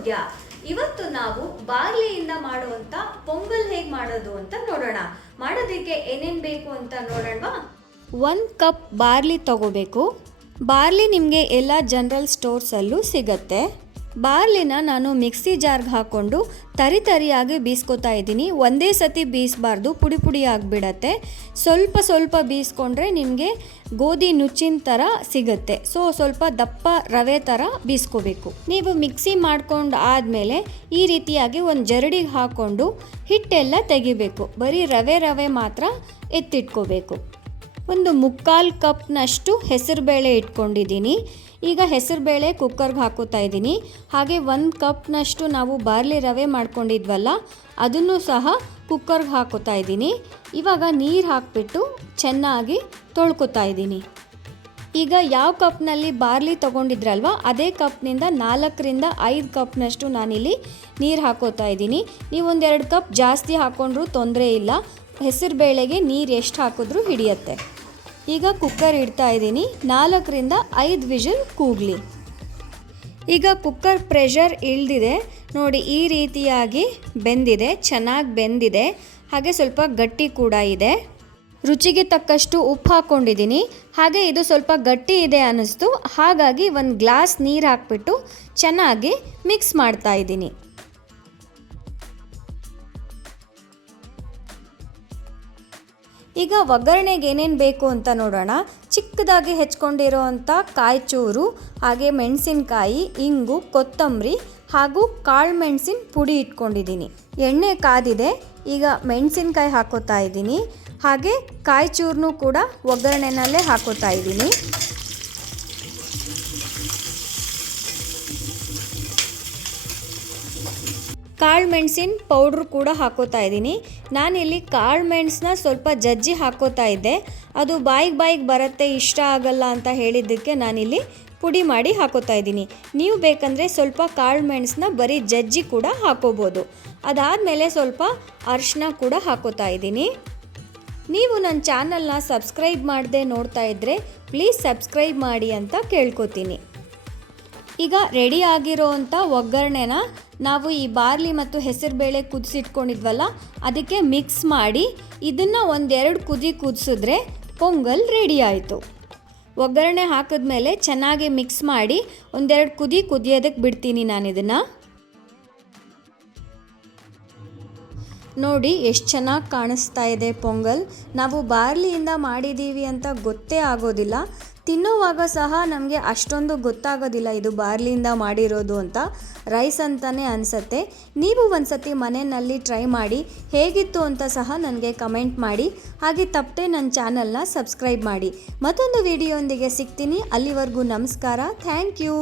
ಆರೋಗ್ಯ. ಇವತ್ತು ನಾವು ಬಾರ್ಲಿಯಿಂದ ಮಾಡುವಂತ ಪೊಂಗಲ್ ಹೇಗೆ ಮಾಡೋದು ಅಂತ ನೋಡೋಣ. ಮಾಡೋದಕ್ಕೆ ಏನೇನು ಬೇಕು ಅಂತ ನೋಡೋಣವಾ? 1 ಕಪ್ ಬಾರ್ಲಿ ತಗೋಬೇಕು. ಬಾರ್ಲಿ ನಿಮಗೆ ಎಲ್ಲ ಜನರಲ್ ಸ್ಟೋರ್ಸಲ್ಲೂ ಸಿಗತ್ತೆ. ಬಾರ್ಲಿನ ನಾನು ಮಿಕ್ಸಿ ಜಾರ್ಗೆ ಹಾಕ್ಕೊಂಡು ತರಿಯಾಗಿ ಬೀಸ್ಕೊತಾ ಇದ್ದೀನಿ. ಒಂದೇ ಸತಿ ಬೀಸಬಾರ್ದು, ಪುಡಿ ಪುಡಿ ಆಗಿಬಿಡತ್ತೆ. ಸ್ವಲ್ಪ ಸ್ವಲ್ಪ ಬೀಸ್ಕೊಂಡ್ರೆ ನಿಮಗೆ ಗೋಧಿ ನುಚ್ಚಿನ ಥರ ಸಿಗುತ್ತೆ. ಸ್ವಲ್ಪ ದಪ್ಪ ರವೆ ಥರ ಬೀಸ್ಕೋಬೇಕು. ನೀವು ಮಿಕ್ಸಿ ಮಾಡ್ಕೊಂಡು ಆದಮೇಲೆ ಈ ರೀತಿಯಾಗಿ ಒಂದು ಜರಡಿಗೆ ಹಾಕ್ಕೊಂಡು ಹಿಟ್ಟೆಲ್ಲ ತೆಗಿಬೇಕು. ಬರೀ ರವೆ ಮಾತ್ರ ಎತ್ತಿಟ್ಕೋಬೇಕು. ಒಂದು 3/4 ಕಪ್ನಷ್ಟು ಹೆಸರುಬೇಳೆ ಇಟ್ಕೊಂಡಿದ್ದೀನಿ. ಈಗ ಹೆಸರುಬೇಳೆ ಕುಕ್ಕರ್ಗೆ ಹಾಕೋತಾ ಇದ್ದೀನಿ. ಹಾಗೆ 1 ಕಪ್ನಷ್ಟು ನಾವು ಬಾರ್ಲಿ ರವೆ ಮಾಡ್ಕೊಂಡಿದ್ವಲ್ಲ, ಅದನ್ನು ಸಹ ಕುಕ್ಕರ್ಗೆ ಹಾಕೋತಾ ಇದ್ದೀನಿ. ಇವಾಗ ನೀರು ಹಾಕಿಬಿಟ್ಟು ಚೆನ್ನಾಗಿ ತೊಳ್ಕೊತಾ ಇದ್ದೀನಿ. ಈಗ ಯಾವ ಕಪ್ನಲ್ಲಿ ಬಾರ್ಲಿ ತೊಗೊಂಡಿದ್ರಲ್ವ, ಅದೇ ಕಪ್ನಿಂದ 4ರಿಂದ 5 ಕಪ್ನಷ್ಟು ನಾನಿಲ್ಲಿ ನೀರು ಹಾಕೋತಾ ಇದ್ದೀನಿ. ನೀವು 1-2 ಕಪ್ ಜಾಸ್ತಿ ಹಾಕ್ಕೊಂಡ್ರೂ ತೊಂದರೆ ಇಲ್ಲ. ಹೆಸರುಬೇಳೆಗೆ ನೀರು ಎಷ್ಟು ಹಾಕಿದ್ರೂ ಹಿಡಿಯುತ್ತೆ. ಈಗ ಕುಕ್ಕರ್ ಇಡ್ತಾ ಇದ್ದೀನಿ. 4ರಿಂದ 5 ವಿಷಲ್ ಕೂಗಲಿ. ಈಗ ಕುಕ್ಕರ್ ಪ್ರೆಷರ್ ಇಳಿದಿದೆ ನೋಡಿ, ಈ ರೀತಿಯಾಗಿ ಬೆಂದಿದೆ, ಚೆನ್ನಾಗಿ ಬೆಂದಿದೆ. ಹಾಗೆ ಸ್ವಲ್ಪ ಗಟ್ಟಿ ಕೂಡ ಇದೆ. ರುಚಿಗೆ ತಕ್ಕಷ್ಟು ಉಪ್ಪು ಹಾಕ್ಕೊಂಡಿದ್ದೀನಿ. ಹಾಗೆ ಇದು ಸ್ವಲ್ಪ ಗಟ್ಟಿ ಇದೆ ಅನ್ನಿಸ್ತು, ಹಾಗಾಗಿ 1 ಗ್ಲಾಸ್ ನೀರು ಹಾಕ್ಬಿಟ್ಟು ಚೆನ್ನಾಗಿ ಮಿಕ್ಸ್ ಮಾಡ್ತಾ ಇದ್ದೀನಿ. ಈಗ ಒಗ್ಗರಣೆಗೆ ಏನೇನು ಬೇಕು ಅಂತ ನೋಡೋಣ. ಚಿಕ್ಕದಾಗಿ ಹೆಚ್ಕೊಂಡಿರೋ ಅಂಥ ಕಾಯಿ ಚೂರು, ಹಾಗೆ ಮೆಣಸಿನಕಾಯಿ, ಇಂಗು, ಕೊತ್ತಂಬರಿ ಹಾಗೂ ಕಾಳು ಮೆಣಸಿನ ಪುಡಿ ಇಟ್ಕೊಂಡಿದ್ದೀನಿ. ಎಣ್ಣೆ ಕಾದಿದೆ. ಈಗ ಮೆಣಸಿನಕಾಯಿ ಹಾಕೋತಾ ಇದ್ದೀನಿ. ಹಾಗೆ ಕಾಯಿ ಚೂರನ್ನು ಕೂಡ ಒಗ್ಗರಣೆನಲ್ಲೇ ಹಾಕೋತಾ ಇದ್ದೀನಿ. ಕಾಳು ಮೆಣಸಿನ ಪೌಡ್ರು ಕೂಡ ಹಾಕೋತಾ ಇದ್ದೀನಿ. ನಾನಿಲ್ಲಿ ಕಾಳು ಮೆಣಸನ್ನ ಸ್ವಲ್ಪ ಜಜ್ಜಿ ಹಾಕೋತಾ ಇದ್ದೆ. ಅದು ಬಾಯಿಗೆ ಬರುತ್ತೆ, ಇಷ್ಟ ಆಗಲ್ಲ ಅಂತ ಹೇಳಿದ್ದಕ್ಕೆ ನಾನಿಲ್ಲಿ ಪುಡಿ ಮಾಡಿ ಹಾಕೋತಾ ಇದ್ದೀನಿ. ನೀವು ಬೇಕಂದರೆ ಸ್ವಲ್ಪ ಕಾಳು ಮೆಣಸನ್ನ ಬರೀ ಜಜ್ಜಿ ಕೂಡ ಹಾಕೋಬೋದು. ಅದಾದಮೇಲೆ ಸ್ವಲ್ಪ ಅರಿಶಿನ ಕೂಡ ಹಾಕೋತಾ ಇದ್ದೀನಿ. ನೀವು ನನ್ನ ಚಾನಲ್ನ ಸಬ್ಸ್ಕ್ರೈಬ್ ಮಾಡದೆ ನೋಡ್ತಾ ಇದ್ದರೆ ಪ್ಲೀಸ್ ಸಬ್ಸ್ಕ್ರೈಬ್ ಮಾಡಿ ಅಂತ ಕೇಳ್ಕೊತೀನಿ. ಈಗ ರೆಡಿ ಆಗಿರೋವಂಥ ಒಗ್ಗರಣೆನ ನಾವು ಈ ಬಾರ್ಲಿ ಮತ್ತು ಹೆಸರುಬೇಳೆ ಕುದಿಸಿಟ್ಕೊಂಡಿದ್ವಲ್ಲ, ಅದಕ್ಕೆ ಮಿಕ್ಸ್ ಮಾಡಿ ಇದನ್ನು 1-2 ಕುದಿ ಕುದಿಸಿದ್ರೆ ಪೊಂಗಲ್ ರೆಡಿ ಆಯಿತು. ಒಗ್ಗರಣೆ ಹಾಕಿದ್ಮೇಲೆ ಚೆನ್ನಾಗಿ ಮಿಕ್ಸ್ ಮಾಡಿ 1-2 ಕುದಿಯೋದಕ್ಕೆ ಬಿಡ್ತೀನಿ ನಾನು ಇದನ್ನು. ನೋಡಿ ಎಷ್ಟು ಚೆನ್ನಾಗಿ ಕಾಣಿಸ್ತಾ ಇದೆ ಪೊಂಗಲ್. ನಾವು ಬಾರ್ಲಿಯಿಂದ ಮಾಡಿದ್ದೀವಿ ಅಂತ ಗೊತ್ತೇ ಆಗೋದಿಲ್ಲ. ತಿನ್ನೋವಾಗ ಸಹ ನಮಗೆ ಅಷ್ಟೊಂದು ಗೊತ್ತಾಗೋದಿಲ್ಲ ಇದು ಬಾರ್ಲಿಯಿಂದ ಮಾಡಿರೋದು ಅಂತ. ರೈಸ್ ಅಂತಲೇ ಅನಿಸುತ್ತೆ. ನೀವು ಒಂದ್ಸತಿ ಮನೆಯಲ್ಲಿ ಟ್ರೈ ಮಾಡಿ ಹೇಗಿತ್ತು ಅಂತ ಸಹ ನನಗೆ ಕಮೆಂಟ್ ಮಾಡಿ. ಹಾಗೆ ತಪ್ಪದೆ ನನ್ನ ಚಾನಲ್ನ ಸಬ್ಸ್ಕ್ರೈಬ್ ಮಾಡಿ. ಮತ್ತೊಂದು ವಿಡಿಯೋಂದಿಗೆ ಸಿಗ್ತೀನಿ. ಅಲ್ಲಿವರೆಗೂ ನಮಸ್ಕಾರ. Thank you.